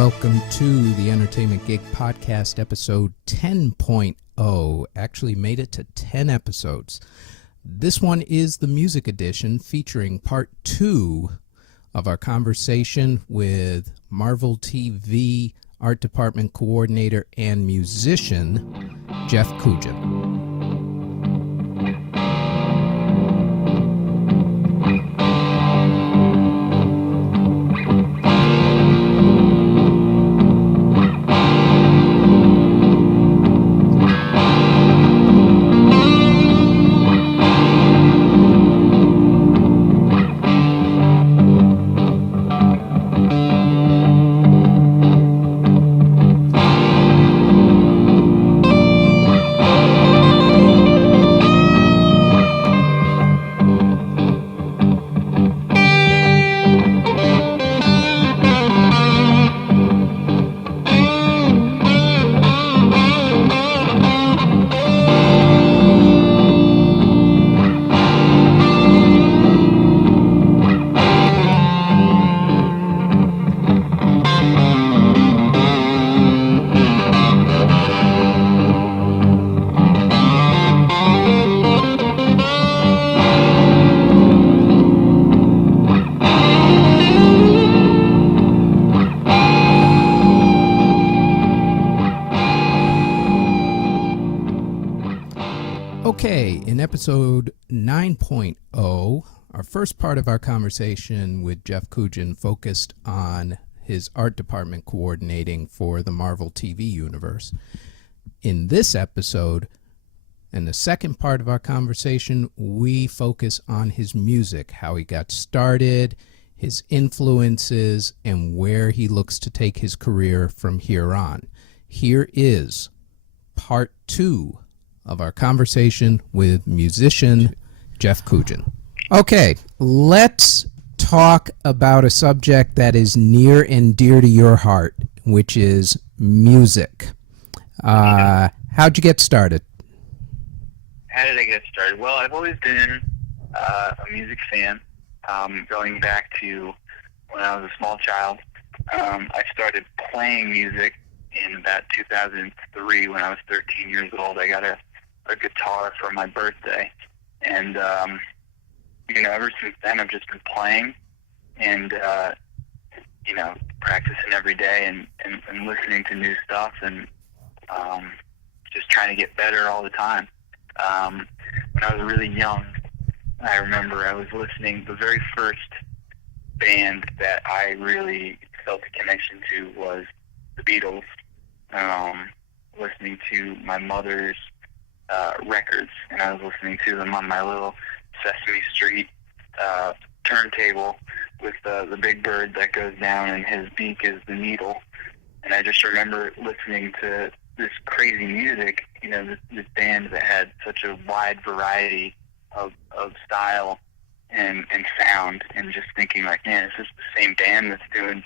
welcome to the Entertainment Gig Podcast, episode 10.0. Actually made it to 10 episodes. This one is the music edition, featuring part 2 of our conversation with Marvel TV Art Department Coordinator and musician, Jeff Kujan. Okay, in episode 9.0, our first part of our conversation with Jeff Kujan focused on his art department coordinating for the Marvel TV universe. In this episode, in the second part of our conversation, we focus on his music, how he got started, his influences, and where he looks to take his career from here on. Here is part 2 of our conversation with musician Jeff Kujan. Okay, let's talk about a subject that is near and dear to your heart, which is music. How'd you get started? How did I get started? Well, I've always been a music fan, going back to when I was a small child. I started playing music in about 2003 when I was 13 years old. I got a guitar for my birthday, and ever since then I've just been playing and practicing every day and listening to new stuff and just trying to get better all the time. When I was really young, I remember I was listening, the very first band that I really felt a connection to was the Beatles. Listening to my mother's records, and I was listening to them on my little Sesame Street turntable with the big bird that goes down and his beak is the needle. And I just remember listening to this crazy music, this band that had such a wide variety of style and sound, and just thinking like, man, is this the same band that's doing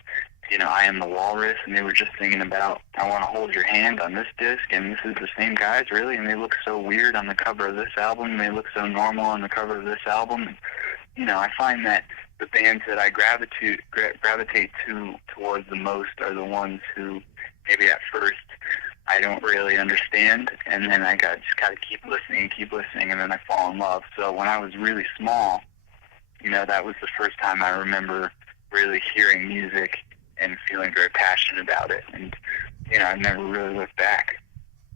I Am the Walrus? And they were just singing about I Want to Hold Your Hand on this disc, and this is the same guys, really, and they look so weird on the cover of this album, and they look so normal on the cover of this album. And, I find that the bands that I gravitate towards the most are the ones who maybe at first I don't really understand, and then I just got to keep listening, and then I fall in love. So when I was really small, that was the first time I remember really hearing music and feeling very passionate about it. And, I never really looked back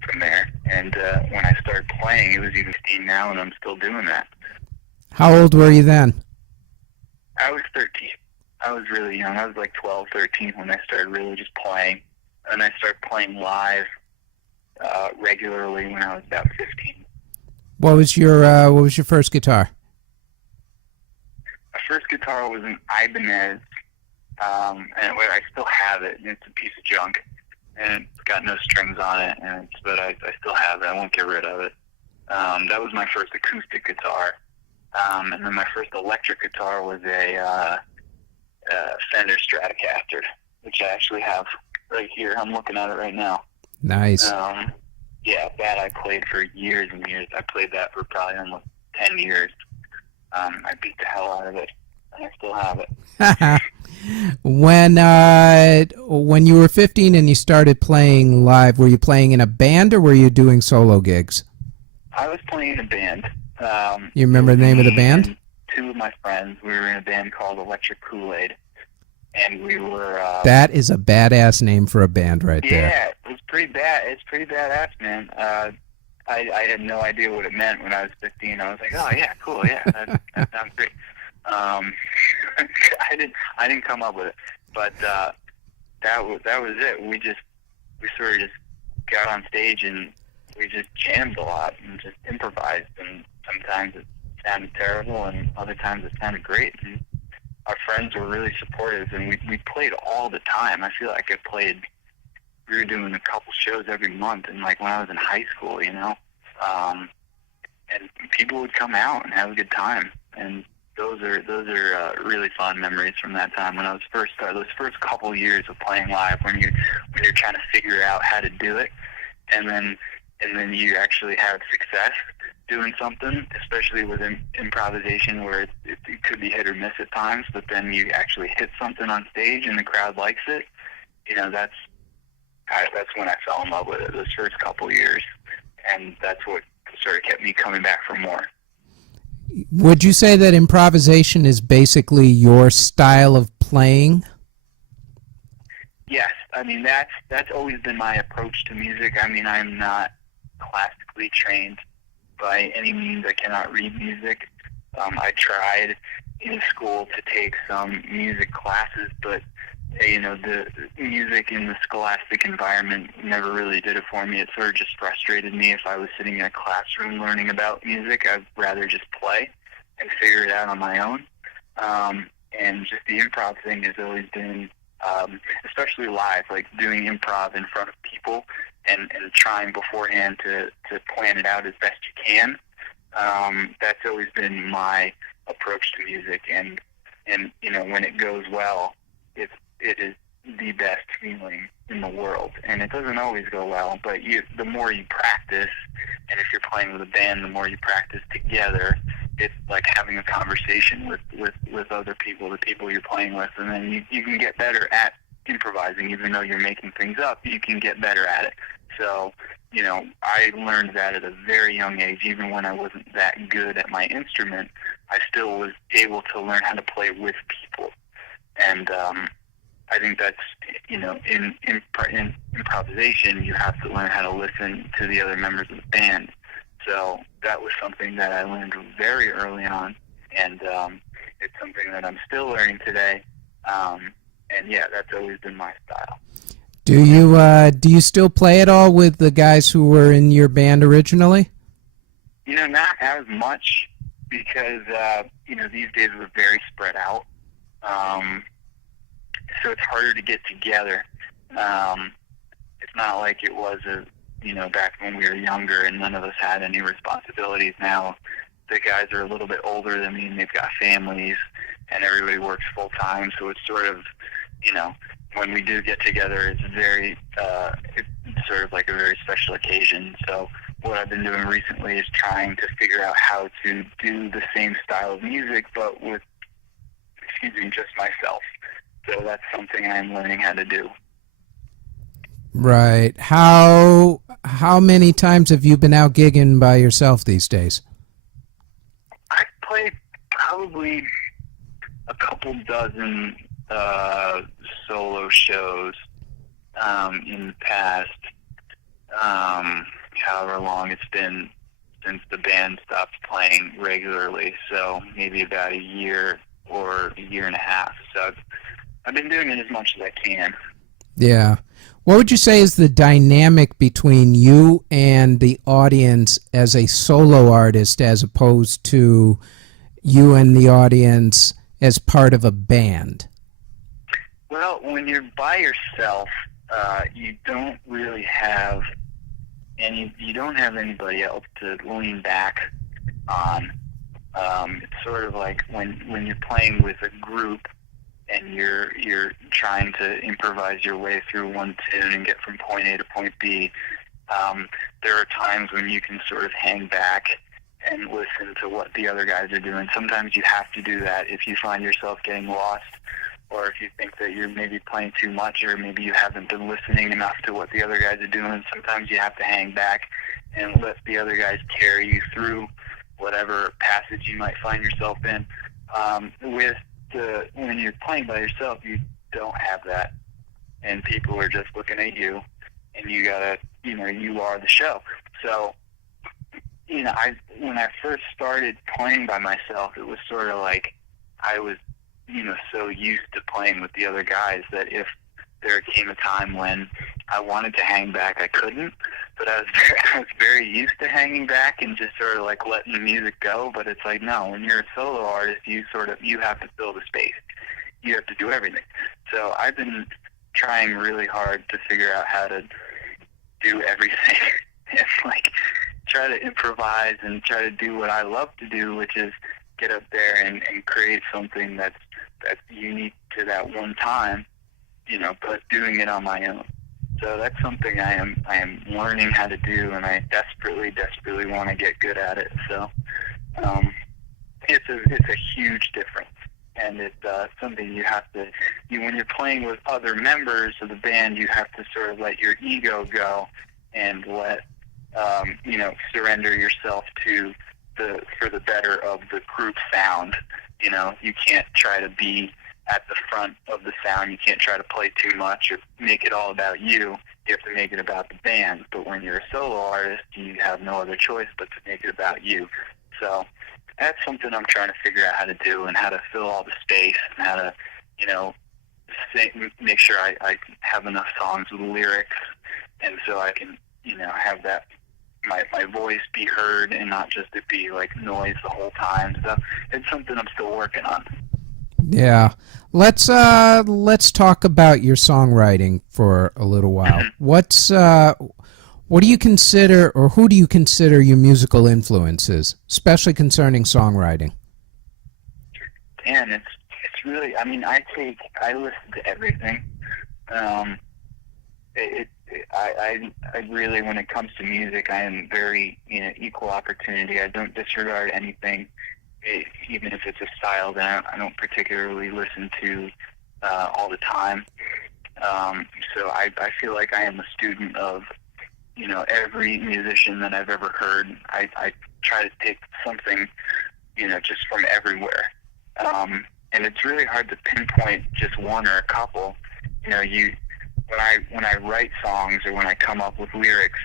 from there. And when I started playing, it was even 15 now, and I'm still doing that. How old were you then? I was 13. I was really young. I was like 12, 13 when I started really just playing. And I started playing live regularly when I was about 15. What was your first guitar? My first guitar was an Ibanez, and I still have it. It's a piece of junk, and it's got no strings on it, but I still have it. I won't get rid of it. That was my first acoustic guitar, and then my first electric guitar was a Fender Stratocaster, which I actually have right here. I'm looking at it right now. Nice. Yeah, that I played for years and years. I played that for probably almost 10 years. I beat the hell out of it. I still have it. When you were 15 and you started playing live, were you playing in a band or were you doing solo gigs? I was playing in a band. You remember the name of the band? And two of my friends, we were in a band called Electric Kool-Aid, and we were... that is a badass name for a band right there. Yeah, it's pretty bad. It's pretty badass, man. I had no idea what it meant when I was 15. I was like, oh yeah, cool, yeah, that sounds great. I didn't come up with it, but that was it. We sort of just got on stage and we just jammed a lot and just improvised. And sometimes it sounded terrible, and other times it sounded great. And our friends were really supportive, and we played all the time. I feel like we were doing a couple shows every month, and like when I was in high school, you know, and people would come out and have a good time. And those are really fun memories from that time when I was those first couple years of playing live, when you're trying to figure out how to do it, and then you actually have success doing something, especially with improvisation, where it could be hit or miss at times, but then you actually hit something on stage and the crowd likes it. You know, that's when I fell in love with it, those first couple years, and that's what sort of kept me coming back for more. Would you say that improvisation is basically your style of playing? Yes, I mean that's always been my approach to music. I mean, I'm not classically trained by any means. I cannot read music. I tried in school to take some music classes, but you know, the music in the scholastic environment never really did it for me. It sort of just frustrated me. If I was sitting in a classroom learning about music, I'd rather just play and figure it out on my own. And just the improv thing has always been, especially live, like doing improv in front of people and trying beforehand to plan it out as best you can. That's always been my approach to music. And you know, when it goes well, it is the best feeling in the world. And it doesn't always go well, but the more you practice, and if you're playing with a band, the more you practice together, it's like having a conversation with other people, the people you're playing with, and then you can get better at improvising. Even though you're making things up, you can get better at it. So, you know, I learned that at a very young age. Even when I wasn't that good at my instrument, I still was able to learn how to play with people. And I think that's, you know, in improvisation, you have to learn how to listen to the other members of the band. So that was something that I learned very early on, and it's something that I'm still learning today. And yeah, that's always been my style. Do you still play at all with the guys who were in your band originally? You know, not as much, because you know, these days we're very spread out. So it's harder to get together. It's not like it was, you know, back when we were younger and none of us had any responsibilities. Now the guys are a little bit older than me and they've got families and everybody works full time. So it's sort of, you know, when we do get together, it's it's sort of like a very special occasion. So what I've been doing recently is trying to figure out how to do the same style of music, but with, just myself. So that's something I'm learning how to do. Right. How many times have you been out gigging by yourself these days? I played probably a couple dozen solo shows in the past, however long it's been since the band stopped playing regularly, so maybe about a year or a year and a half. So I've been doing it as much as I can. Yeah. What would you say is the dynamic between you and the audience as a solo artist as opposed to you and the audience as part of a band? Well, when you're by yourself, you don't really have anybody else to lean back on. It's sort of like when you're playing with a group and you're trying to improvise your way through one tune and get from point A to point B. There are times when you can sort of hang back and listen to what the other guys are doing. Sometimes you have to do that if you find yourself getting lost, or if you think that you're maybe playing too much, or maybe you haven't been listening enough to what the other guys are doing. Sometimes you have to hang back and let the other guys carry you through whatever passage you might find yourself in. When you're playing by yourself, you don't have that, and people are just looking at you, and you gotta, you are the show. So, when I first started playing by myself, it was sort of like I was, so used to playing with the other guys that if there came a time when I wanted to hang back, I couldn't. But I was very used to hanging back and just sort of like letting the music go. But it's like, no, when you're a solo artist, you have to fill the space. You have to do everything. So I've been trying really hard to figure out how to do everything and like try to improvise and try to do what I love to do, which is get up there and create something that's unique to that one time, but doing it on my own. So that's something I am learning how to do, and I desperately want to get good at it. So it's a huge difference, and it's something you have to. When you're playing with other members of the band, you have to sort of let your ego go and let surrender yourself to for the better of the group sound. You can't try to be at the front of the sound. You can't try to play too much or make it all about you. You have to make it about the band. But when you're a solo artist, you have no other choice but to make it about you. So that's something I'm trying to figure out how to do, and how to fill all the space, and how to, make sure I have enough songs with lyrics, and so I can, have that my voice be heard and not just it be like noise the whole time. So it's something I'm still working on. Yeah. Let's talk about your songwriting for a little while. What do you consider, or who do you consider your musical influences, especially concerning songwriting? Dan, it's really, I listen to everything. I really, when it comes to music, I am very, equal opportunity. I don't disregard anything, even if it's a style that I don't particularly listen to all the time. So I feel like I am a student of, every musician that I've ever heard. I try to take something, just from everywhere. And it's really hard to pinpoint just one or a couple. When I write songs, or when I come up with lyrics,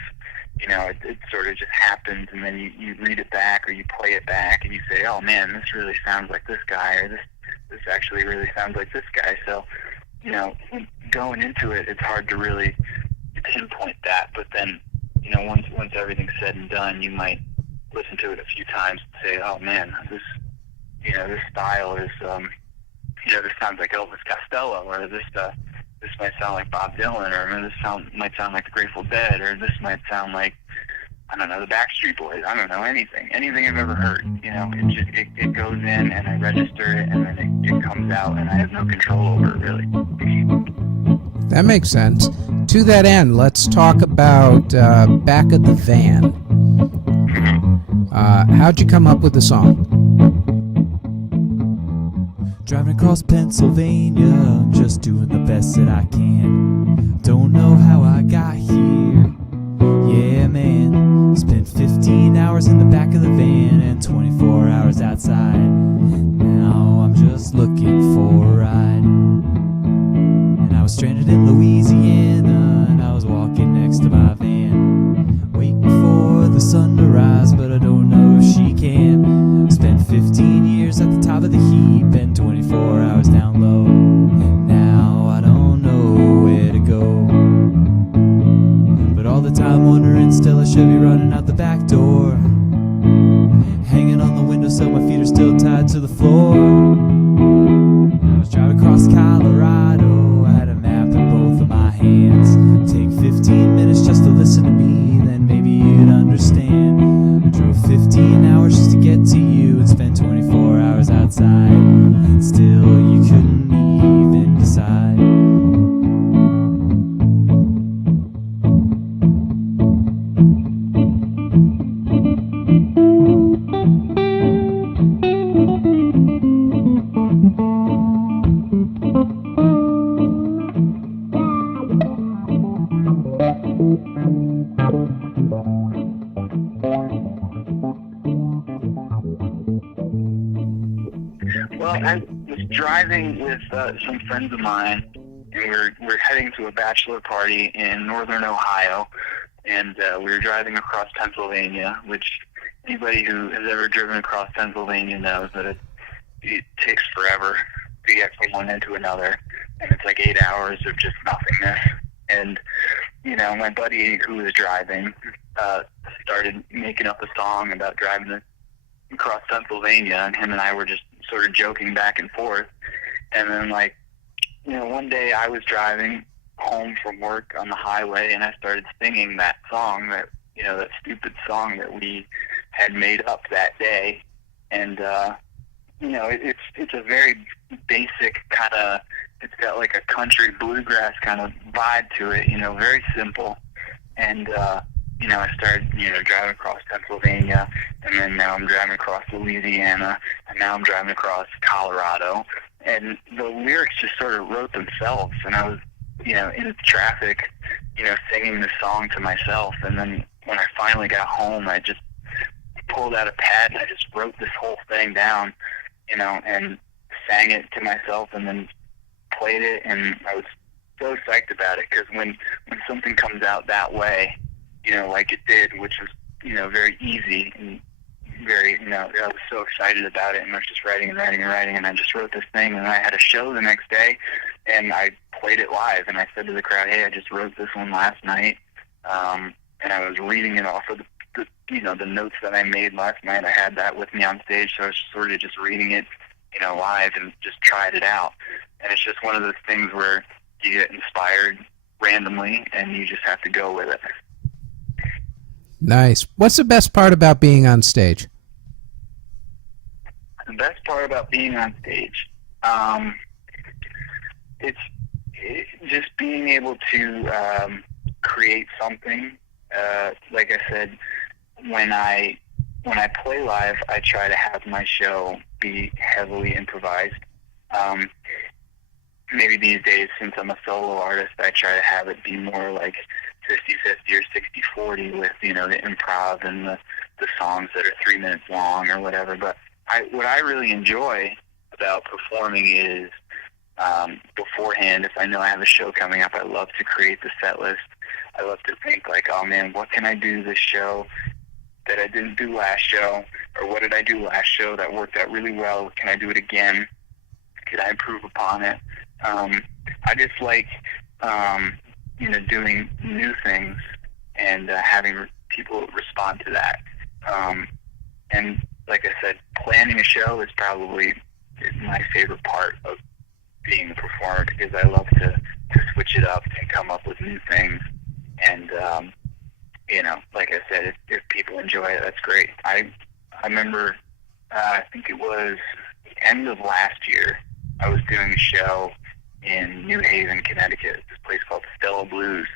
it sort of just happens, and then you read it back, or you play it back, and you say, oh man, this really sounds like this guy, or this actually really sounds like this guy. So, going into it, it's hard to really pinpoint that. But then, once everything's said and done, you might listen to it a few times and say, oh man, this style is, this sounds like Elvis Costello, or this might sound like Bob Dylan, or this might sound like the Grateful Dead, or this might sound like, I don't know, the Backstreet Boys. I don't know, anything I've ever heard. It goes in, and I register it, and then it comes out, and I have no control over it, really. That makes sense. To that end, let's talk about Back of the Van. How'd you come up with the song? Driving across Pennsylvania, I'm just doing the best that I can. Don't know how I got here. Yeah, man. Spent 15 hours in the back of the van and 24 hours outside. Now I'm just looking for a ride. And I was stranded in Louisiana, and I was walking next to my van, waiting for the sun to rise, but I don't know if she can. Spent 15 years at the top of the heap and 24 hours down low. Now I don't know where to go, but all the time wondering, still I should be running out the back door, hanging on the windowsill, my feet are still tied to the floor. I was driving across Colorado, I had a map in both of my hands. Take 15 minutes just to listen to me, then maybe you'd understand. I drove 15 hours just to get to you, and spent 24 hours outside. Still, you couldn't even decide. Well, I was driving with some friends of mine, and we're heading to a bachelor party in northern Ohio, and we were driving across Pennsylvania, which anybody who has ever driven across Pennsylvania knows that it takes forever to get from one end to another, and it's like 8 hours of just nothingness. And, you know, my buddy who was driving started making up a song about driving across Pennsylvania, and him and I were just sort of joking back and forth. And then, like, you know, one day I was driving home from work on the highway, and I started singing that song, that, you know, that stupid song that we had made up that day. And you know, it's a very basic kind of, it's got like a country bluegrass kind of vibe to it, you know, very simple. And you know, I started, you know, driving across Pennsylvania, and then now I'm driving across Louisiana, and now I'm driving across Colorado, and the lyrics just sort of wrote themselves. And I was, you know, in traffic, you know, singing this song to myself. And then when I finally got home, I just pulled out a pad and I just wrote this whole thing down, you know, and sang it to myself, and then played it. And I was so psyched about it, because when something comes out that way, you know, like it did, which was, you know, very easy and very, you know, I was so excited about it, and I was just writing, and I just wrote this thing, and I had a show the next day, and I played it live, and I said to the crowd, hey, I just wrote this one last night, and I was reading it off of the you know, the notes that I made last night. I had that with me on stage, so I was sort of just reading it, you know, live, and just tried it out. And it's just one of those things where you get inspired randomly, and you just have to go with it. Nice. What's the best part about being on stage? The best part about being on stage, it's just being able to create something. Like I said, when I play live, I try to have my show be heavily improvised. Maybe these days, since I'm a solo artist, I try to have it be more like 50-50 or 60-40 with, you know, the improv and the songs that are 3 minutes long or whatever. But what I really enjoy about performing is beforehand, if I know I have a show coming up, I love to create the set list. I love to think like, oh man, what can I do this show that I didn't do last show? Or what did I do last show that worked out really well? Can I do it again? Could I improve upon it? I just like, you know, doing new things and having people respond to that. And like I said, planning a show is probably my favorite part of being a performer, because I love to switch it up and come up with new things. And, you know, like I said, if people enjoy it, that's great. I remember, I think it was the end of last year, I was doing a show in New Haven, Connecticut, this place called Stella Blues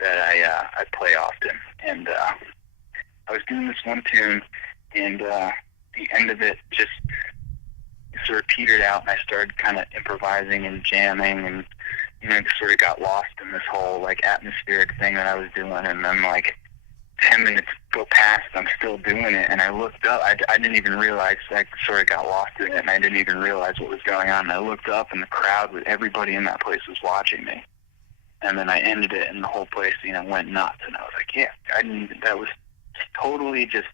that I play often. And I was doing this one tune, and the end of it just sort of petered out, and I started kind of improvising and jamming, and, you know, sort of got lost in this whole, like, atmospheric thing that I was doing. And then, like, 10 minutes go past, I'm still doing it, and I looked up. I didn't even realize, I sort of got lost in it, and I didn't even realize what was going on. And I looked up, and the crowd, with everybody in that place, was watching me. And then I ended it, and the whole place, you know, went nuts. And I was like, yeah, that was totally just,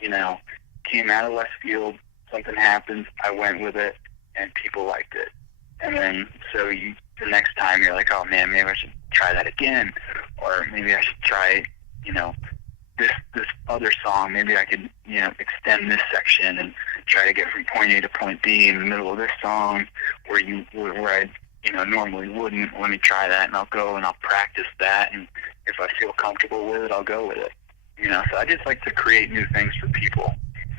you know, came out of left field. Something happened, I went with it, and people liked it. And then, so the next time you're like, oh man, maybe I should try that again, or maybe I should try, you know, this other song. Maybe I could, you know, extend this section and try to get from point A to point B in the middle of this song, where I, you know, normally wouldn't. Let me try that, and I'll go and I'll practice that, and if I feel comfortable with it, I'll go with it. You know, so I just like to create new things for people,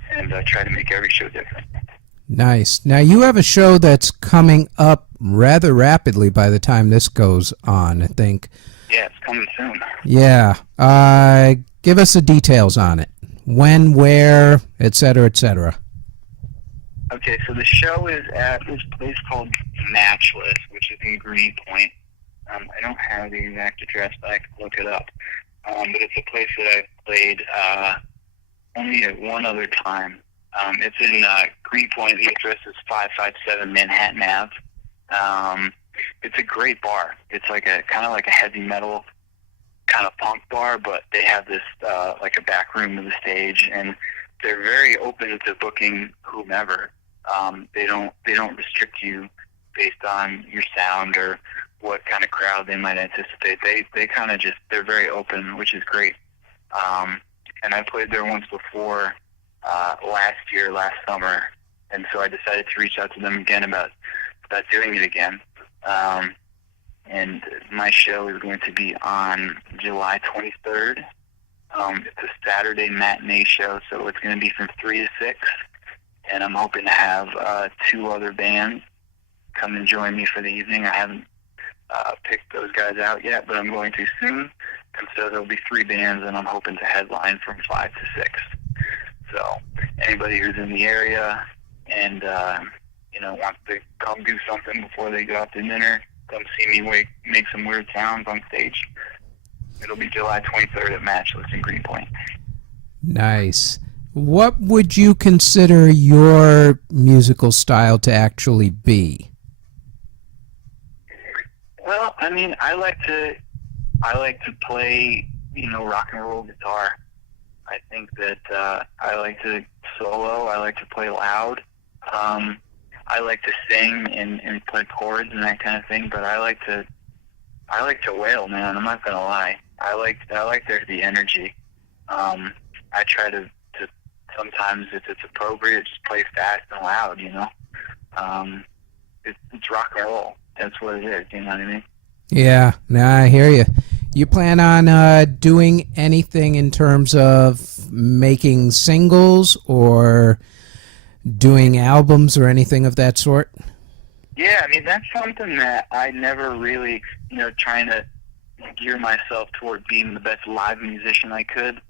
and try to make every show different. Nice. Now, you have a show that's coming up rather rapidly by the time this goes on, I think. Yeah, it's coming soon. Yeah. Give us the details on it. When, where, et cetera, et cetera. Okay, so the show is at this place called Matchless, which is in Greenpoint. I don't have the exact address, but I can look it up. but it's a place that I've played only at one other time. It's in Greenpoint. The address is 557 Manhattan Ave. It's a great bar. It's like a kind of like a heavy metal kind of punk bar, but they have this like a back room of the stage, and they're very open to booking whomever. They don't restrict you based on your sound or what kind of crowd they might anticipate. They kind of just, they're very open, which is great. And I played there once before last summer, and so I decided to reach out to them again about doing it again. And my show is going to be on July 23rd. It's a Saturday matinee show, so it's going to be from 3 to 6. And I'm hoping to have 2 other bands come and join me for the evening. I haven't picked those guys out yet, but I'm going to soon. And so there'll be 3 bands, and I'm hoping to headline from 5 to 6. So anybody who's in the area and wants to come do something before they go out to dinner, come see me make some weird sounds on stage. It'll be July 23rd at Matchless in Greenpoint. Nice. What would you consider your musical style to actually be? Well, I mean, I like to play, rock and roll guitar. I think that I like to solo. I like to play loud. I like to sing and play chords and that kind of thing. But I like to wail, man. I'm not gonna lie. I like there to be energy. I try to sometimes, if it's appropriate, just play fast and loud. It's rock and roll. That's what it is. You know what I mean? Yeah, no, I hear you. You plan on doing anything in terms of making singles or doing albums or anything of that sort? Yeah, I mean, that's something that I never really, trying to gear myself toward being the best live musician I could.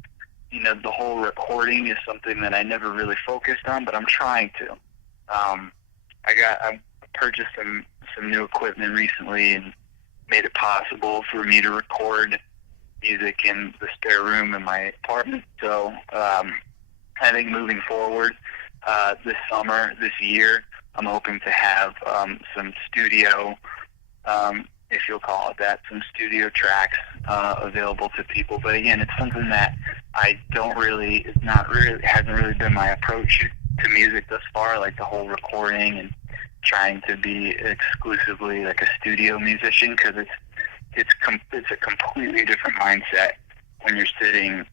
The whole recording is something that I never really focused on, but I'm trying to. I purchased some new equipment recently and made it possible for me to record music in the spare room in my apartment. So I think moving forward this year, I'm hoping to have some studio, if you'll call it that, some studio tracks available to people. But again, it's something that hasn't really been my approach to music thus far, like the whole recording and trying to be exclusively like a studio musician, because it's a completely different mindset when you're sitting,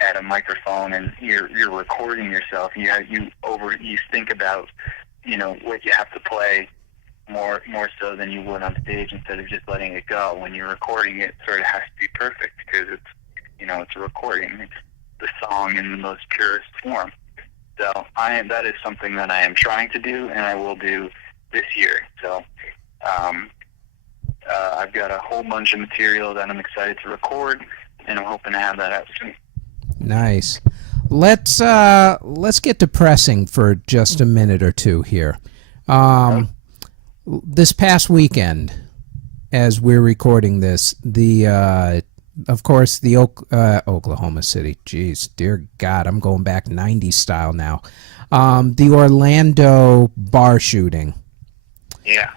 at a microphone and you're recording yourself. You think about, what you have to play more so than you would on stage, instead of just letting it go. When you're recording, it sort of has to be perfect because it's a recording. It's the song in the most purest form. So that is something that I am trying to do, and I will do this year. So I've got a whole bunch of material that I'm excited to record, and I'm hoping to have that out soon. Nice. Let's get depressing for just a minute or two here. This past weekend, as we're recording this, of course, the Oklahoma City. Jeez, dear God, I'm going back 90s style now. The Orlando bar shooting. Yeah.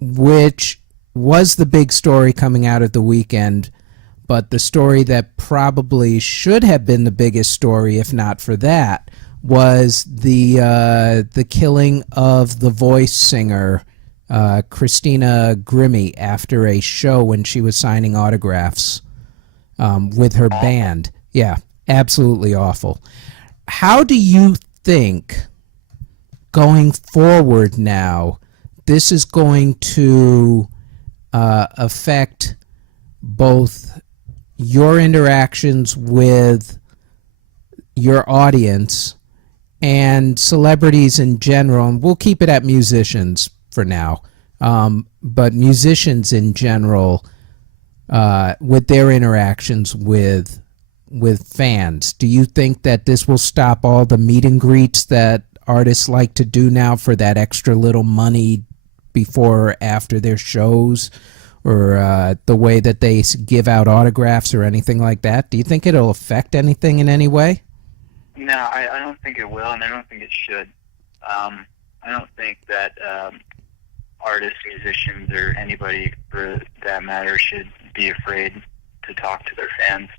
Which was the big story coming out of the weekend, but the story that probably should have been the biggest story, if not for that, was the killing of the voice singer Christina Grimmie after a show when she was signing autographs with her band. Yeah, absolutely awful. How do you think, going forward now, this is going to affect both your interactions with your audience and celebrities in general? And we'll keep it at musicians for now, but musicians in general, with their interactions with fans. Do you think that this will stop all the meet and greets that artists like to do now for that extra little money before or after their shows? the way that they give out autographs or anything like that? Do you think it'll affect anything in any way? No, I don't think it will, and I don't think it should. I don't think that artists, musicians, or anybody for that matter should be afraid to talk to their fans.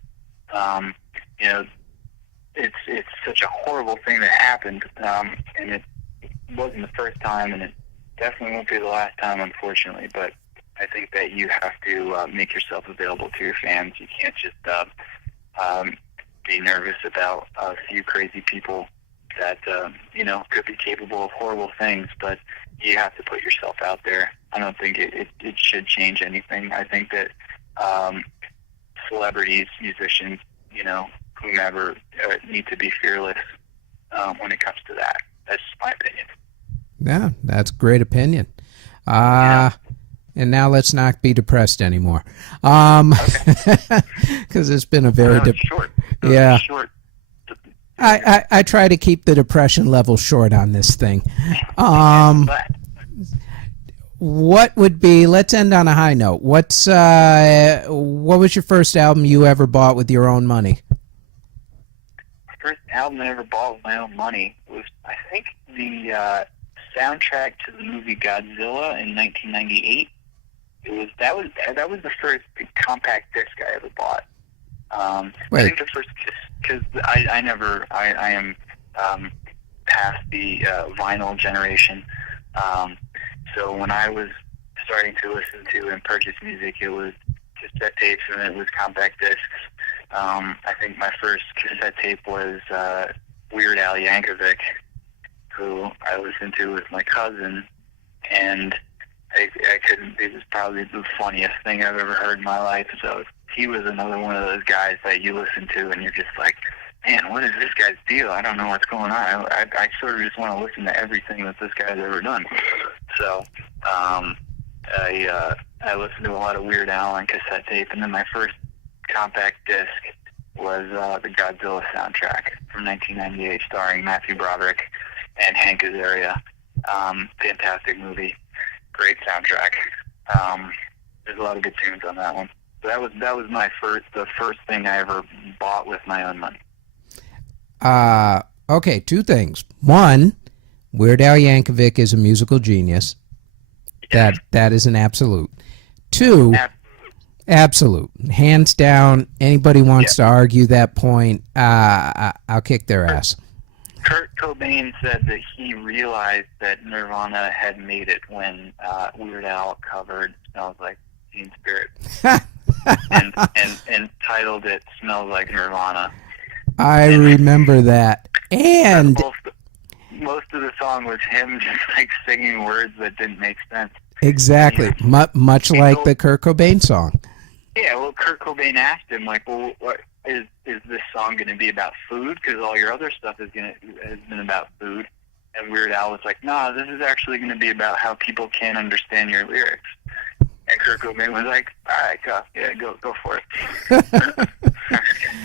You know, it's such a horrible thing that happened, and it wasn't the first time, and it definitely won't be the last time, unfortunately. But I think that you have to make yourself available to your fans. You can't just be nervous about a few crazy people that you know, could be capable of horrible things, but you have to put yourself out there. I don't think it should change anything. I think that celebrities, musicians, you know, whomever, need to be fearless when it comes to that. That's my opinion. Yeah, that's a great opinion. And now let's not be depressed anymore, because it's been a very short. Short. I try to keep the depression level short on this thing. What would be? Let's end on a high note. What was your first album you ever bought with your own money? First album I ever bought with my own money was, I think, the soundtrack to the movie Godzilla in 1998. That was the first compact disc I ever bought. I think the first, because I am past the vinyl generation. So when I was starting to listen to and purchase music, it was cassette tapes and it was compact discs. I think my first cassette tape was Weird Al Yankovic, who I listened to with my cousin, and I couldn't. It was probably the funniest thing I've ever heard in my life. So he was another one of those guys that you listen to and you're just like, man, what is this guy's deal? I don't know what's going on. I sort of just want to listen to everything that this guy's ever done. So I listened to a lot of Weird Al on cassette tape, and then my first compact disc was the Godzilla soundtrack from 1998, starring Matthew Broderick and Hank Azaria. Fantastic movie, great soundtrack. There's a lot of good tunes on that one. So that was the first thing I ever bought with my own money. Okay, two things. One, Weird Al Yankovic is a musical genius. That is an absolute. Two, absolute. Hands down, anybody wants to argue that point, I'll kick their ass. Kurt Cobain said that he realized that Nirvana had made it when Weird Al covered Smells Like Teen Spirit and titled it Smells Like Nirvana. I remember that. And most of the song was him just like singing words that didn't make sense. Exactly. Much like the Kurt Cobain song. Yeah, well, Kurt Cobain asked him, like, well, what is this song going to be about food? Because all your other stuff has been about food. And Weird Al was like, no, this is actually going to be about how people can't understand your lyrics. And Kurt Cobain was like, all right, go for it.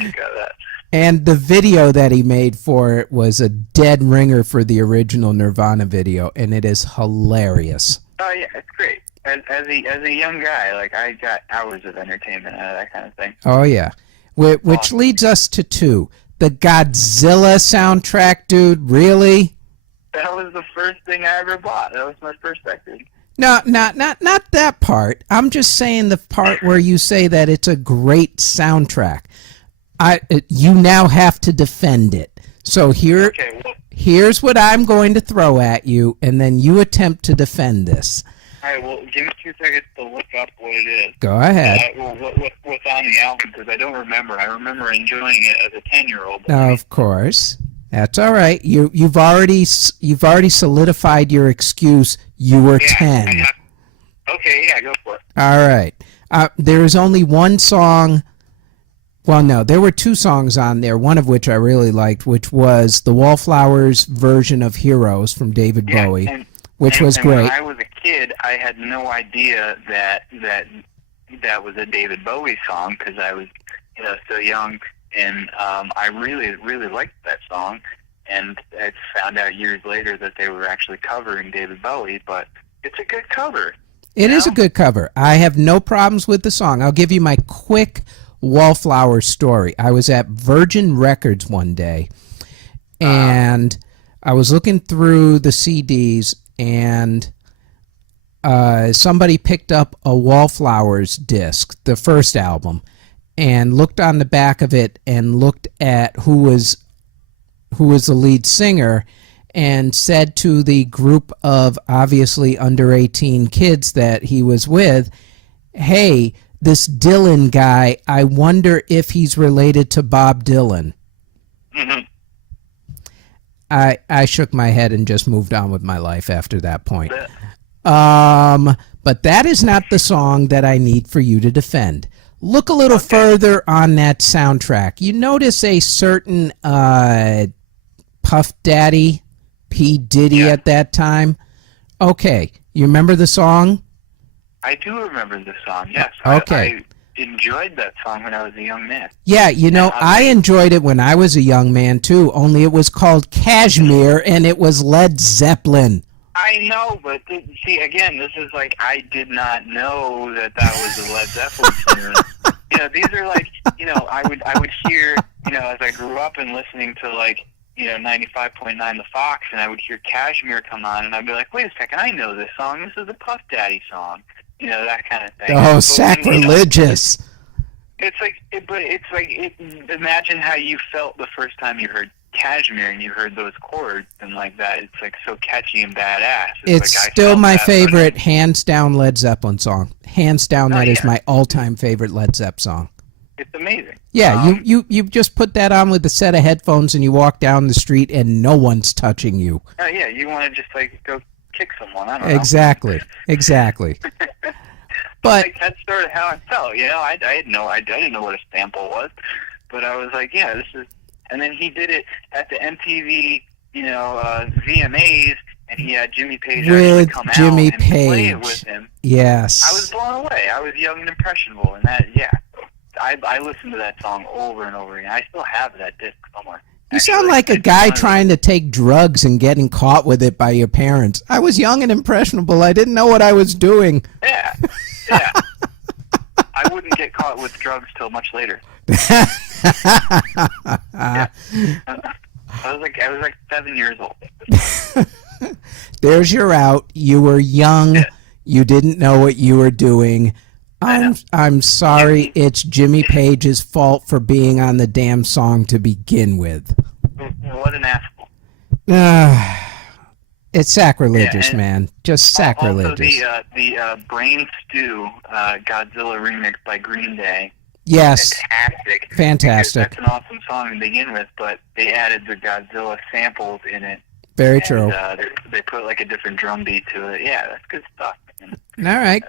You got that. And the video that he made for it was a dead ringer for the original Nirvana video, and it is hilarious. Oh yeah, it's great. As a young guy, like, I got hours of entertainment out of that kind of thing. Oh yeah, which leads us to two. The Godzilla soundtrack, dude. Really? That was the first thing I ever bought. That was my first record. No, not that part. I'm just saying the part where you say that it's a great soundtrack. You now have to defend it. So here's what I'm going to throw at you, and then you attempt to defend this. All right, well, give me 2 seconds to look up what it is. Go ahead. What's on the album, because I don't remember. I remember enjoying it as a 10-year-old. Of course. That's all right. You've already solidified your excuse. You were 10. Okay, yeah, go for it. All right. There is only one song. Well, no, there were two songs on there, one of which I really liked, which was the Wallflowers version of Heroes from David Bowie, which was great. When I was a kid, I had no idea that was a David Bowie song, because I was so young, and I really, really liked that song, and I found out years later that they were actually covering David Bowie, but it's a good cover. It is a good cover. I have no problems with the song. I'll give you my quick Wallflowers story. I was at Virgin Records one day, and I was looking through the CDs, and somebody picked up a Wallflowers disc, the first album, and looked on the back of it and looked at who was the lead singer, and said to the group of obviously under 18 kids that he was with, "Hey, this Dylan guy, I wonder if he's related to Bob Dylan." Mm-hmm. I shook my head and just moved on with my life after that point. But that is not the song that I need for you to defend. Look a little further on that soundtrack. You notice a certain Puff Daddy, P. Diddy at that time. Okay, you remember the song? I do remember the song, yes. Okay. I enjoyed that song when I was a young man. Yeah, you know, I enjoyed it when I was a young man, too, only it was called Kashmir, and it was Led Zeppelin. I know, but see, again, this is like, I did not know that was a Led Zeppelin tune. You know, these are like, you know, I would hear, you know, as I grew up and listening to, like, you know, 95.9 The Fox, and I would hear Kashmir come on, and I'd be like, wait a second, I know this song. This is a Puff Daddy song. You know, that kind of thing. Oh, but sacrilegious. Imagine how you felt the first time you heard Kashmir and you heard those chords and like that. It's like so catchy and badass. It's like, still my favorite, hands down, Led Zeppelin song. Hands down, that is my all-time favorite Led Zepp song. It's amazing. Yeah, you just put that on with a set of headphones and you walk down the street and no one's touching you. Oh yeah, you want to just like go kick someone. I don't know. Exactly. But like, that's sort of how I felt. You know, I didn't know what a sample was, but I was like, yeah, this is. And then he did it at the MTV, you know, VMAs, and he had Jimmy Page actually come out and play it with him. Yes. I was blown away. I was young and impressionable, and that, yeah. I listened to that song over and over again. I still have that disc somewhere. You sound like a guy trying to take drugs and getting caught with it by your parents. I was young and impressionable. I didn't know what I was doing. Yeah. I wouldn't get caught with drugs till much later. Yeah. I was like 7 years old. There's your out. You were young. Yeah. You didn't know what you were doing. I'm sorry. It's Jimmy Page's fault for being on the damn song to begin with. What an asshole. It's sacrilegious, man. Just sacrilegious. Also, the Brain Stew Godzilla remix by Green Day. Yes. Fantastic. That's an awesome song to begin with, but they added the Godzilla samples in it. Very true. They put like a different drum beat to it. Yeah, that's good stuff. All right,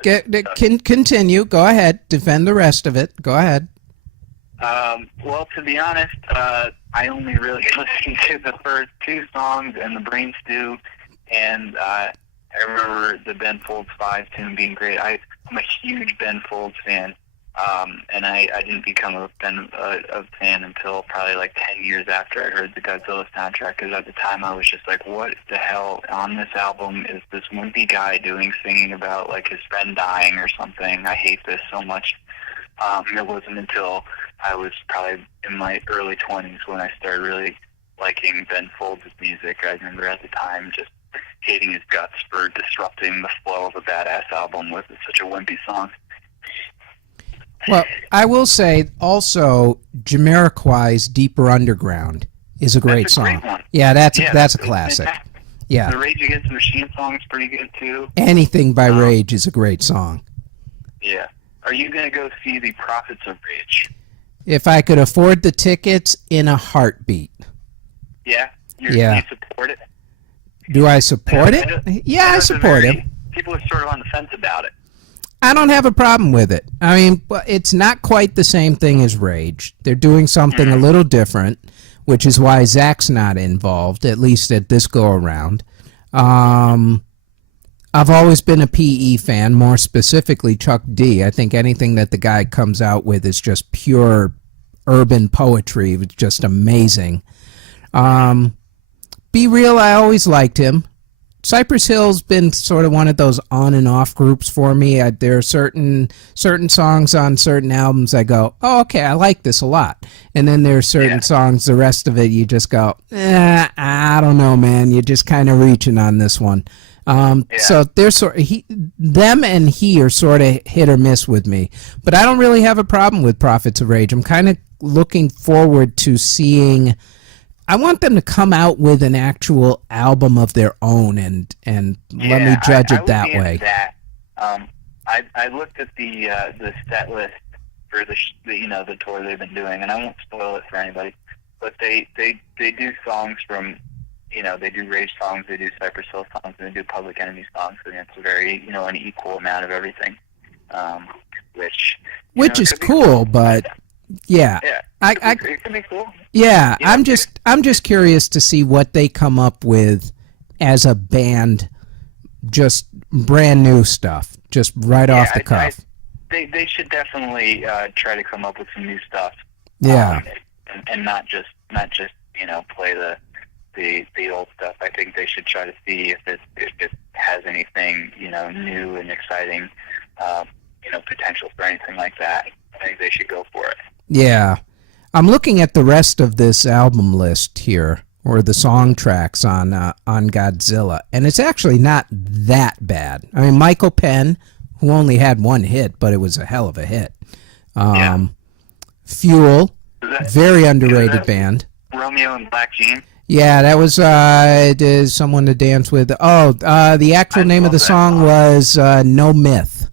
continue. Go ahead. Defend the rest of it. Go ahead. Well, to be honest, I only really listened to the first two songs and the Brain Stew, and I remember the Ben Folds 5 tune being great. I'm a huge Ben Folds fan, and I didn't become a fan until probably like 10 years after I heard the Godzilla soundtrack, because at the time I was just like, what the hell on this album is this wimpy guy singing about like his friend dying or something? I hate this so much. It wasn't until I was probably in my early 20s when I started really liking Ben Folds' music. I remember at the time just hating his guts for disrupting the flow of a badass album with such a wimpy song. Well, I will say also Jamiroquai's Deeper Underground is a great song. Great one. Yeah, that's a classic. Yeah. The Rage Against the Machine song is pretty good too. Anything by Rage is a great song. Yeah. Are you going to go see the Prophets of Rage? If I could afford the tickets, in a heartbeat. Yeah? You support it? Do I support it? Yeah, I support it. People are sort of on the fence about it. I don't have a problem with it. I mean, it's not quite the same thing as Rage. They're doing something a little different, which is why Zach's not involved, at least at this go-around. I've always been a PE fan, more specifically Chuck D. I think anything that the guy comes out with is just pure urban poetry. It's just amazing. Be Real, I always liked him. Cypress Hill's been sort of one of those on and off groups for me. There are certain songs on certain albums I go, oh, okay, I like this a lot. And then there are certain songs, the rest of it, you just go, I don't know, man. You're just kind of reaching on this one. So they're them and he are sort of hit or miss with me. But I don't really have a problem with Prophets of Rage. I'm kind of looking forward to seeing... I want them to come out with an actual album of their own and let me judge it that way. That. I looked at the set list for the tour they've been doing, and I won't spoil it for anybody. But they do songs from they do Rage songs, they do Cypress Hill songs, and they do Public Enemy songs, and it's a very an equal amount of everything, which is cool, but. Yeah, it can be cool. Yeah, I'm just curious to see what they come up with as a band, just brand new stuff, just right off the cuff. They should definitely try to come up with some new stuff. Yeah, and not just play the old stuff. I think they should try to see if it has anything new and exciting, potential for anything like that. I think they should go for it. Yeah. I'm looking at the rest of this album list here, or the song tracks on Godzilla, and it's actually not that bad. I mean, Michael Penn, who only had one hit, but it was a hell of a hit. Fuel, very underrated band. Romeo and Black Jean? Yeah, that was someone to dance with. The actual name of the song was No Myth.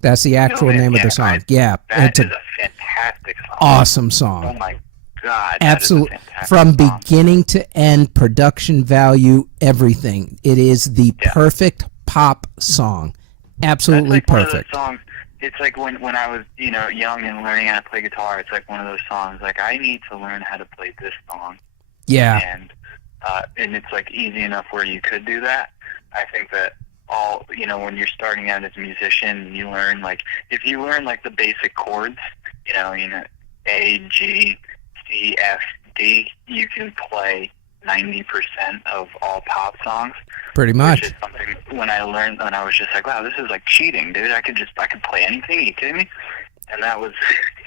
That's the actual name of the song. Right. Yeah, it's a fantastic song. Awesome song. Oh my God! Absolutely, from beginning to end, production value, everything. It is the perfect pop song. Absolutely perfect. One of those songs. It's like when I was young and learning how to play guitar. It's like one of those songs. Like I need to learn how to play this song. Yeah. And it's like easy enough where you could do that. I think that. When you're starting out as a musician, you learn if you learn the basic chords, A, G, C, F, D, you can play 90% of all pop songs. Pretty much. Which is something when I learned, and I was just like, wow, this is like cheating, dude. I could play anything. Are you kidding me? And that was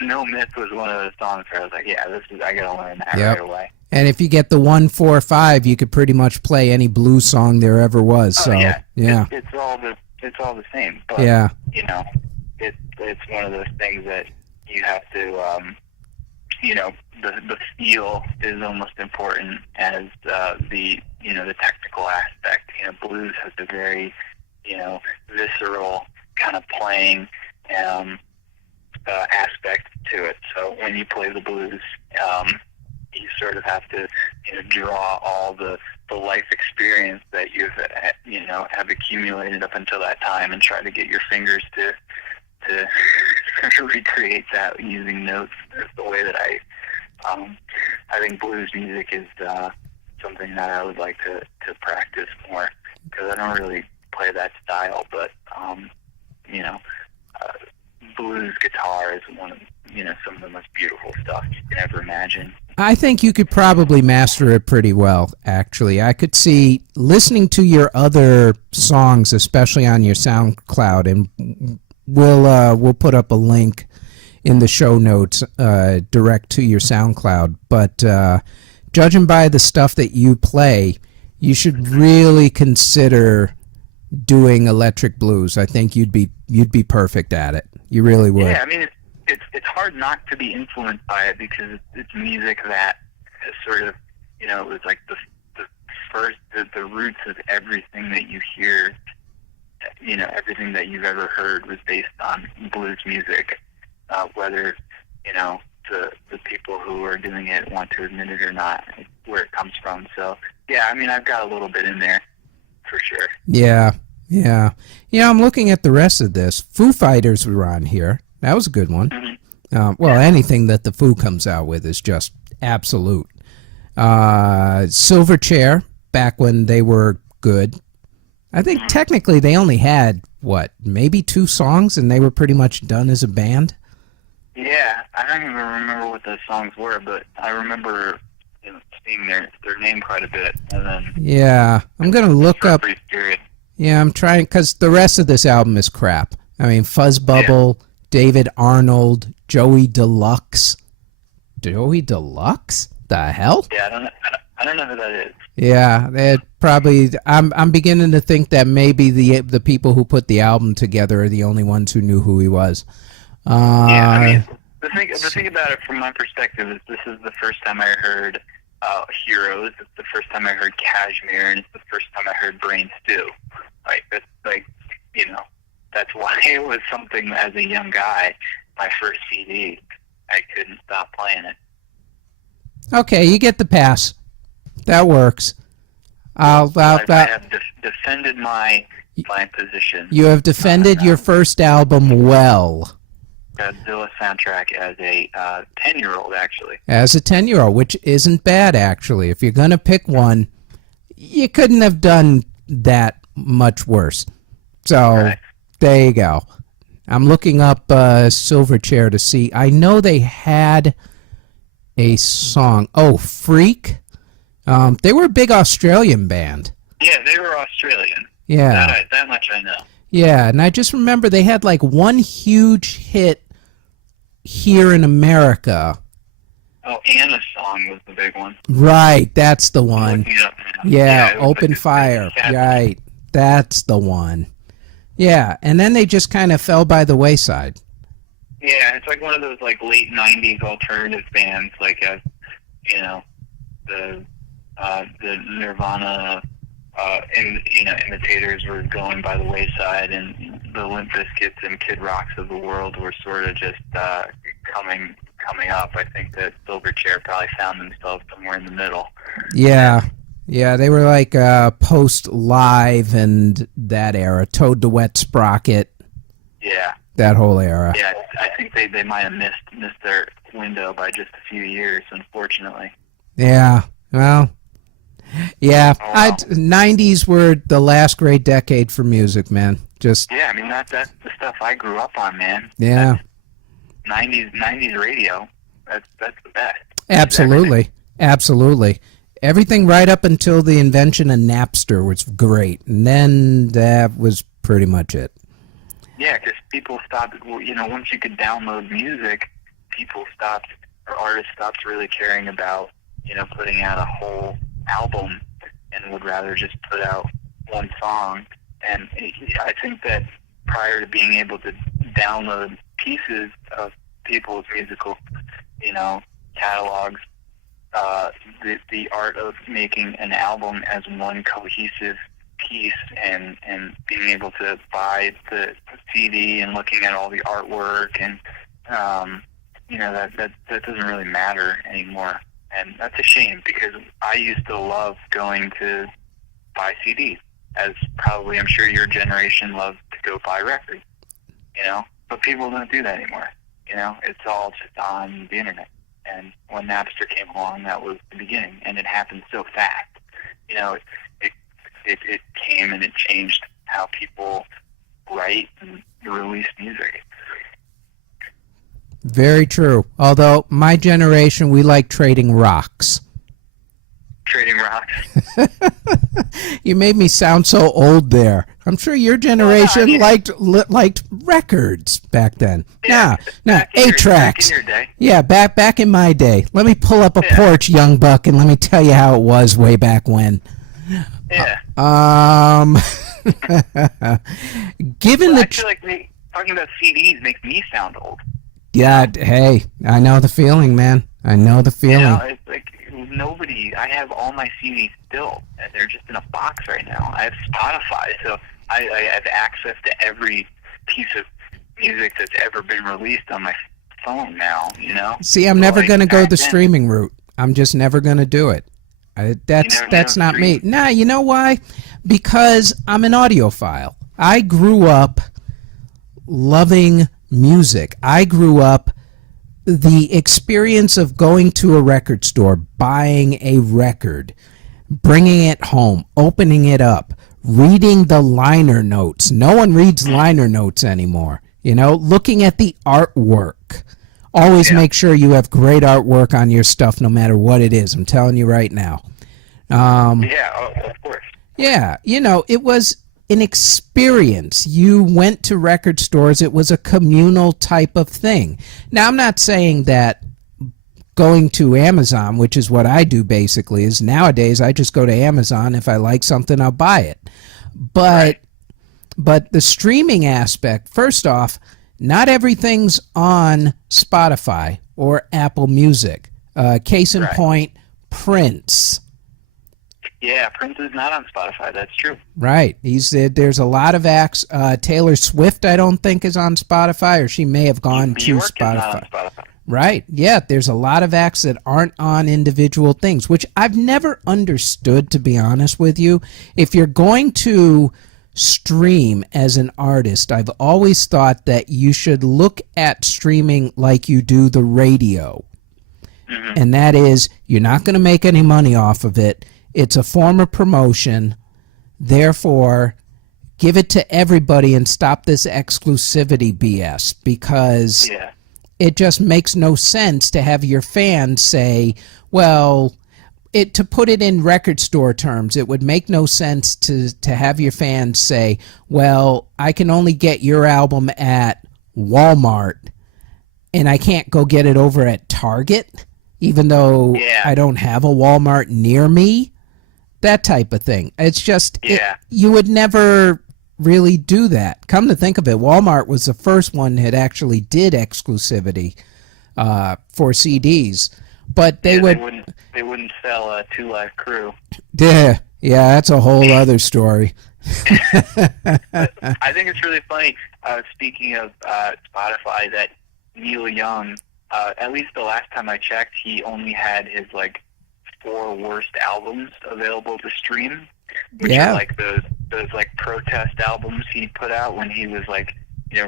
No Myth was one of those songs where I was like, I gotta learn that right away. And if you get the 1, 4, 5, you could pretty much play any blues song there ever was. Oh, so yeah. It's all the same. But, it's one of those things that you have to the feel is almost important as the technical aspect. Blues has a very visceral kind of playing aspect to it. So when you play the blues, you sort of have to draw all the life experience that you've have accumulated up until that time and try to get your fingers to recreate that using notes. That's the way that I think blues music is something that I would like to practice more, because I don't really play that style, but blues guitar is one of some of the most beautiful stuff you can ever imagine. I think you could probably master it pretty well, actually. I could see listening to your other songs, especially on your SoundCloud, and we'll put up a link in the show notes direct to your SoundCloud. But judging by the stuff that you play, you should really consider doing electric blues. I think you'd be perfect at it. You really would. Yeah, I mean, it's hard not to be influenced by it, because it's music that has sort of, it was like the roots of everything that you hear, everything that you've ever heard was based on blues music, whether, the people who are doing it want to admit it or not, where it comes from. So, yeah, I mean, I've got a little bit in there, for sure. Yeah. I'm looking at the rest of this. Foo Fighters were on here. That was a good one. Mm-hmm. Anything that the Foo comes out with is just absolute. Silverchair, back when they were good. I think technically they only had, maybe 2 songs, and they were pretty much done as a band? Yeah, I don't even remember what those songs were, but I remember seeing their name quite a bit, and then Yeah, I'm gonna look for a up. brief period. Yeah, I'm trying because the rest of this album is crap. I mean, Fuzz Bubble, David Arnold, Joey Deluxe. Joey Deluxe? The hell? Yeah, I don't know who that is. Yeah, it probably. I'm beginning to think that maybe the people who put the album together are the only ones who knew who he was. Yeah, I mean, the thing about it from my perspective is this is the first time I heard Heroes. It's the first time I heard Cashmere, and it's the first time I heard Brain Stew. That's why it was something as a young guy. My first CD, I couldn't stop playing it. Okay, you get the pass. That works. I have defended my position. You have defended your first album well. Godzilla Soundtrack as a 10-year-old, actually. As a 10-year-old, which isn't bad, actually. If you're going to pick one, you couldn't have done that much worse. So, Right. There you go. I'm looking up Silverchair to see. I know they had a song. Oh, Freak. They were a big Australian band. Yeah, they were Australian. Yeah. That much I know. Yeah, and I just remember they had like one huge hit here in America. Oh, Anna's song was the big one. Right, that's the one. Looking it up now. Yeah, it was Open like a Fire. sad- Right, that's the one. Yeah, and then they just kind of fell by the wayside. Yeah, it's like one of those like late '90s alternative bands, like the Nirvana imitators were going by the wayside, and the Limp Bizkits and Kid Rocks of the world were sort of just coming up. I think that Silverchair probably found themselves somewhere in the middle. Yeah, they were like post-Live and that era. Toad the Wet Sprocket, Yeah, that whole era. yeah. I think they might have missed their window by just a few years, unfortunately. Yeah, well, yeah. Oh, wow. 90s were the last great decade for music, man. Just, Yeah, I mean that's the stuff I grew up on, man. yeah. 90s radio. That's the best. Absolutely. Everything right up until the invention of Napster was great, and then that was pretty much it. Yeah, because people stopped. Once you could download music, artists stopped really caring about putting out a whole album, and would rather just put out one song. And I think that prior to being able to download pieces of people's musical, catalogs, the art of making an album as one cohesive piece and being able to buy the CD and looking at all the artwork and that doesn't really matter anymore. And that's a shame, because I used to love going to buy CDs, as probably I'm sure your generation loved to go buy records, but people don't do that anymore. It's all just on the internet. And when Napster came along, that was the beginning, and it happened so fast. It came and it changed how people write and release music. Very true. Although my generation, we like trading rocks. Trading rocks. You made me sound so old there. I'm sure your generation liked records back then. Yeah, Nah, back in 8-tracks. your day. Yeah, back in my day. Let me pull up a porch, young buck, and let me tell you how it was way back when. Yeah. Given I the feel like talking about CDs makes me sound old. yeah, hey, I know the feeling, man. I know the feeling. It's like nobody. I have all my CDs still, and they're just in a box right now. I have Spotify, so I have access to every piece of music that's ever been released on my phone now. See, I'm So, never like, going to go back the then- streaming route. I'm just never going to do it. That's never not me. stream? Nah, you know why? Because I'm an audiophile. I grew up loving music. I grew up the experience of going to a record store, buying a record, bringing it home, opening it up, reading the liner notes. No one reads liner notes anymore. Looking at the artwork. Always make sure you have great artwork on your stuff, no matter what it is. I'm telling you right now. Of course. Yeah, it was an experience. You went to record stores. It was a communal type of thing. Now, I'm not saying that going to Amazon, which is what I do basically, is nowadays I just go to Amazon. If I like something, I'll buy it. But the streaming aspect, first off, not everything's on Spotify or Apple Music. Case in point, Prince. Yeah, Prince is not on Spotify. That's true. Right. There's a lot of acts. Taylor Swift, I don't think, is on Spotify, or she may have gone to Bjork Spotify. is not on Spotify. Right. Yeah, there's a lot of acts that aren't on individual things, which I've never understood, to be honest with you. If you're going to stream as an artist, I've always thought that you should look at streaming like you do the radio. Mm-hmm. And that is, you're not going to make any money off of it. It's a form of promotion. Therefore, give it to everybody and stop this exclusivity BS, because it just makes no sense to have your fans say, well, to put it in record store terms, it would make no sense to have your fans say, well, I can only get your album at Walmart and I can't go get it over at Target, even though I don't have a Walmart near me. That type of thing. It's just, you would never really do that. Come to think of it, Walmart was the first one that actually did exclusivity for CDs. But they wouldn't sell Two Live Crew. Yeah, that's a whole other story. I think it's really funny, speaking of Spotify, that Neil Young, at least the last time I checked, he only had his 4 worst albums available to stream, which are those protest albums he put out when he was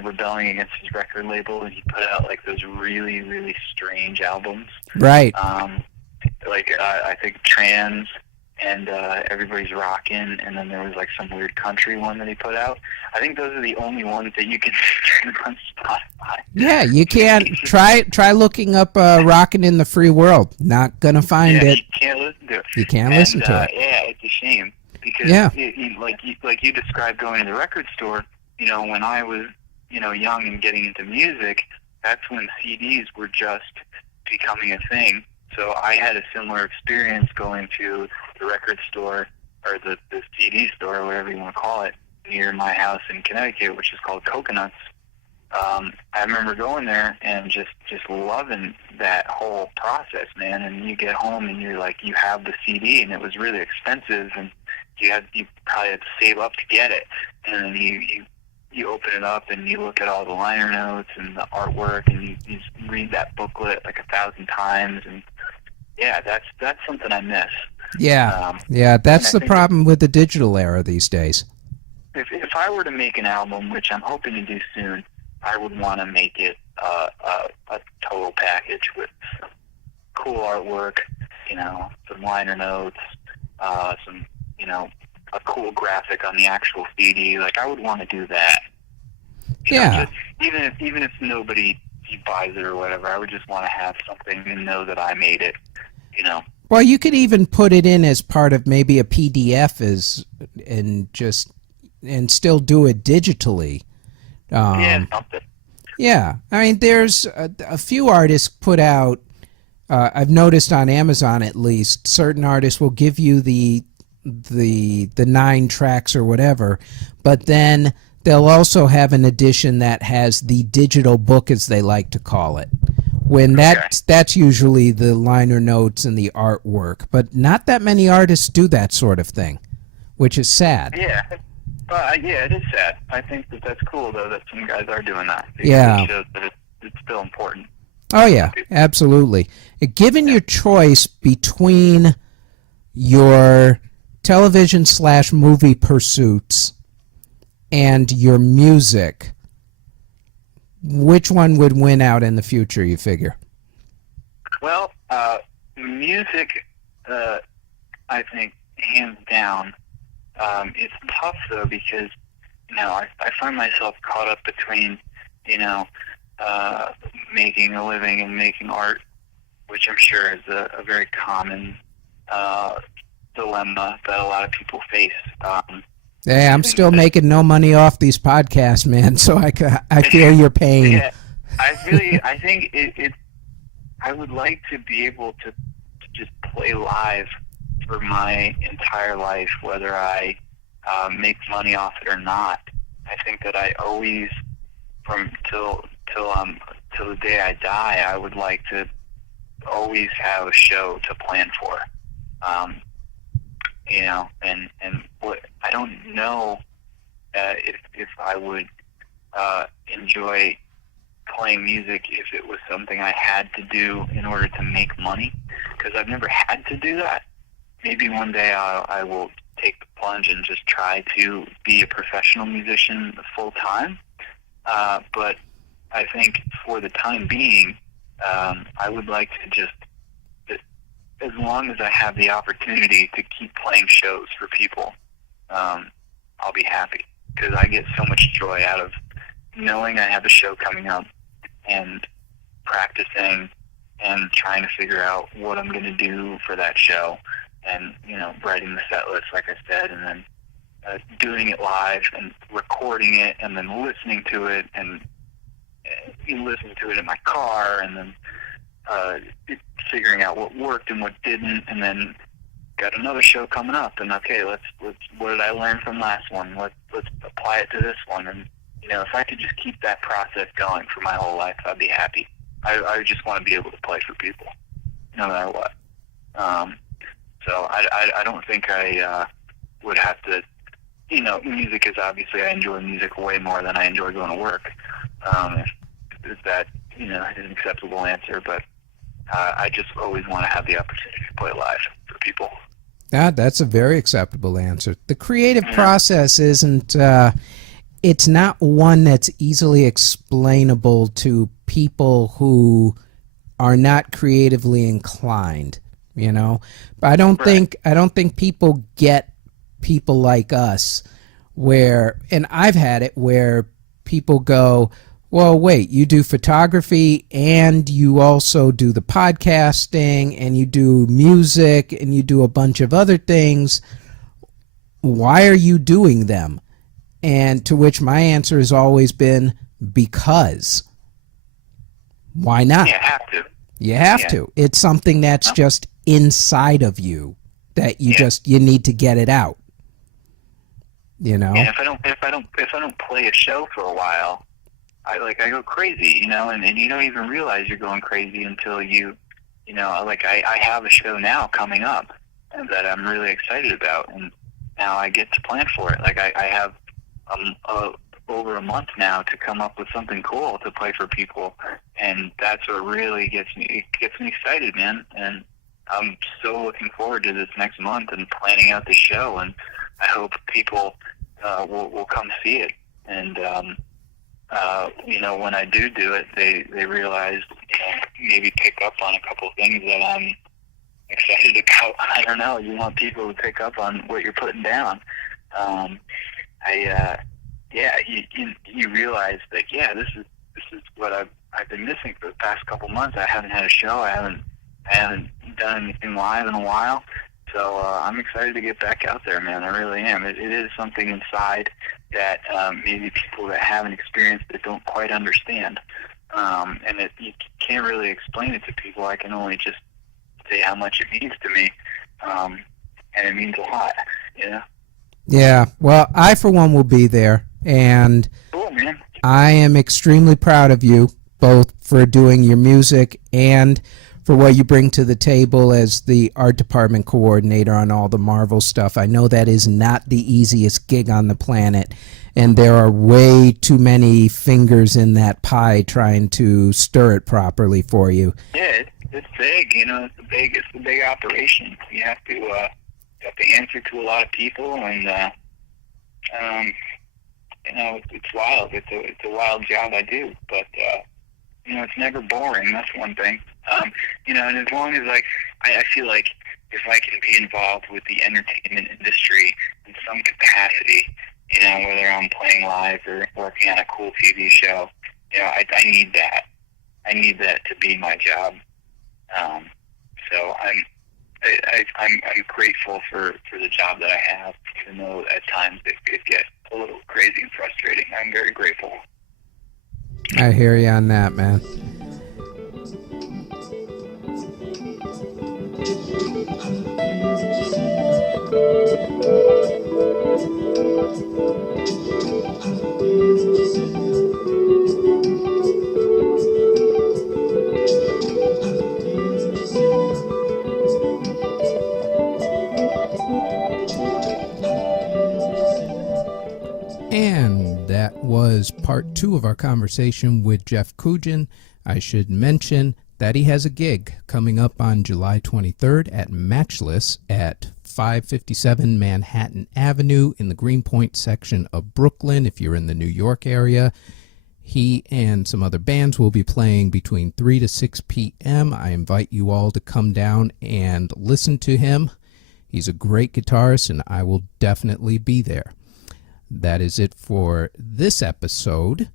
rebelling against his record label, and he put out those really, really strange albums. Right. I think Trans and Everybody's Rockin', and then there was some weird country one that he put out. I think those are the only ones that you can stream on Spotify. Yeah, you can try looking up "Rockin' in the Free World." Not gonna find it. You can't listen to it. You can't listen to it. Yeah, it's a shame because like you described going to the record store. When I was young and getting into music, that's when CDs were just becoming a thing. So I had a similar experience going to the record store, or the CD store, or whatever you want to call it, near my house in Connecticut, which is called Coconuts. I remember going there and just loving that whole process, man. And you get home and you're you have the CD, and it was really expensive, and you probably had to save up to get it. And then you open it up and you look at all the liner notes and the artwork, and you read that booklet 1,000 times, and that's something I miss. That's the problem with the digital era these days. If I were to make an album, which I'm hoping to do soon, I would want to make it a total package with cool artwork, some liner notes, some a cool graphic on the actual CD. I would want to do that. Even if nobody buys it or whatever, I would just want to have something and know that I made it. Well, you could even put it in as part of maybe a PDF and still do it digitally. Something. Yeah, I mean, there's a few artists put out. I've noticed on Amazon, at least, certain artists will give you the 9 tracks or whatever, but then they'll also have an edition that has the digital book, as they like to call it. When that's usually the liner notes and the artwork, but not that many artists do that sort of thing, which is sad. Yeah, it is sad. I think that's cool though that some guys are doing that. It shows that it's still important. Oh yeah, absolutely. Given your choice between your television/movie pursuits and your music, which one would win out in the future, you figure? Well, music, I think, hands down. It's tough, though, because, I find myself caught up between, making a living and making art, which I'm sure is a very common dilemma that a lot of people face. Hey, I'm still making no money off these podcasts, man, so I feel your pain. Yeah, I think I would like to be able to just play live for my entire life, whether I make money off it or not. I think that I always, till the day I die, I would like to always have a show to plan for. And what I don't know if I would enjoy playing music if it was something I had to do in order to make money, because I've never had to do that. Maybe one day I will take the plunge and just try to be a professional musician full time. But I think for the time being, I would like to just, as long as I have the opportunity to keep playing shows for people, I'll be happy, because I get so much joy out of knowing I have a show coming up and practicing and trying to figure out what I'm going to do for that show, and writing the set list, like I said, and then doing it live and recording it and then listening to it, and listening to it in my car, and then figuring out what worked and what didn't, and then got another show coming up, and okay, let's what did I learn from last one? Let's apply it to this one, and if I could just keep that process going for my whole life, I'd be happy. I just want to be able to play for people, no matter what. So I don't think I would have to. Music is obviously, I enjoy music way more than I enjoy going to work. If that is an acceptable answer, but I just always want to have the opportunity to play live for people. That's a very acceptable answer. The creative process isn't, it's not one that's easily explainable to people who are not creatively inclined, But I don't think people get people like us where, and I've had it where people go, well, wait, you do photography and you also do the podcasting and you do music and you do a bunch of other things. Why are you doing them? And to which my answer has always been, because. Why not? You have to. You have to. It's something that's just inside of you that you need to get it out. And if I don't play a show for a while, I go crazy, and you don't even realize you're going crazy until I have a show now coming up that I'm really excited about, and now I get to plan for it. I have over a month now to come up with something cool to play for people, and that's what really gets me excited, man. And I'm so looking forward to this next month and planning out the show, and I hope people will come see it. And when I do it, they realize, maybe pick up on a couple of things that I'm excited about. I don't know. You want people to pick up on what you're putting down. You realize that, this is what I've been missing for the past couple months. I haven't had a show. I haven't done anything live in a while. So I'm excited to get back out there, man. I really am. It is something inside that maybe people that haven't experienced it don't quite understand. And you can't really explain it to people. I can only just say how much it means to me. And it means a lot, Yeah, well, I, for one, will be there. And cool, man. I am extremely proud of you, both for doing your music and for what you bring to the table as the art department coordinator on all the Marvel stuff. I know that is not the easiest gig on the planet, and there are way too many fingers in that pie trying to stir it properly for you. Yeah, it's big. It's a big operation. You have to answer to a lot of people, and it's wild. It's a wild job I do, but it's never boring. That's one thing. And as long as I feel like if I can be involved with the entertainment industry in some capacity, whether I'm playing live or working on a cool TV show, I need that. I need that to be my job. So I'm grateful for the job that I have, even though at times it could get a little crazy and frustrating. I'm very grateful. I hear you on that, man. And that was part 2 of our conversation with Jeff Kujan. I should mention that he has a gig coming up on July 23rd at Matchless at 557 Manhattan Avenue in the Greenpoint section of Brooklyn. If you're in the New York area, he and some other bands will be playing between 3 to 6 p.m. I invite you all to come down and listen to him. He's a great guitarist, and I will definitely be there. That is it for this episode.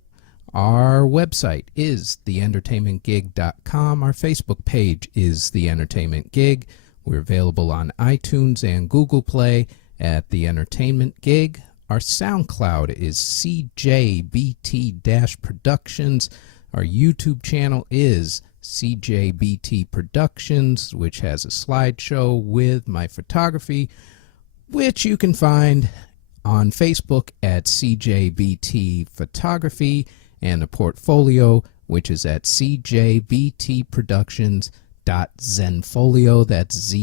Our website is theentertainmentgig.com. Our Facebook page is The Entertainment Gig. We're available on iTunes and Google Play at The Entertainment Gig. Our SoundCloud is CJBT-Productions. Our YouTube channel is CJBT Productions, which has a slideshow with my photography, which you can find on Facebook at CJBT Photography, and a portfolio, which is at cjbtproductions.zenfolio. That's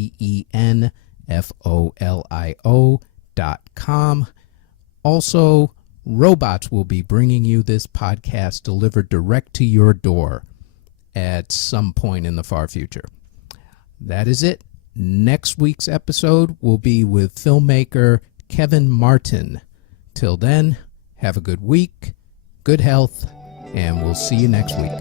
ZENFOLIO.com. Also, robots will be bringing you this podcast delivered direct to your door at some point in the far future. That is it. Next week's episode will be with filmmaker Kevin Martin. Till then, have a good week, good health, and we'll see you next week.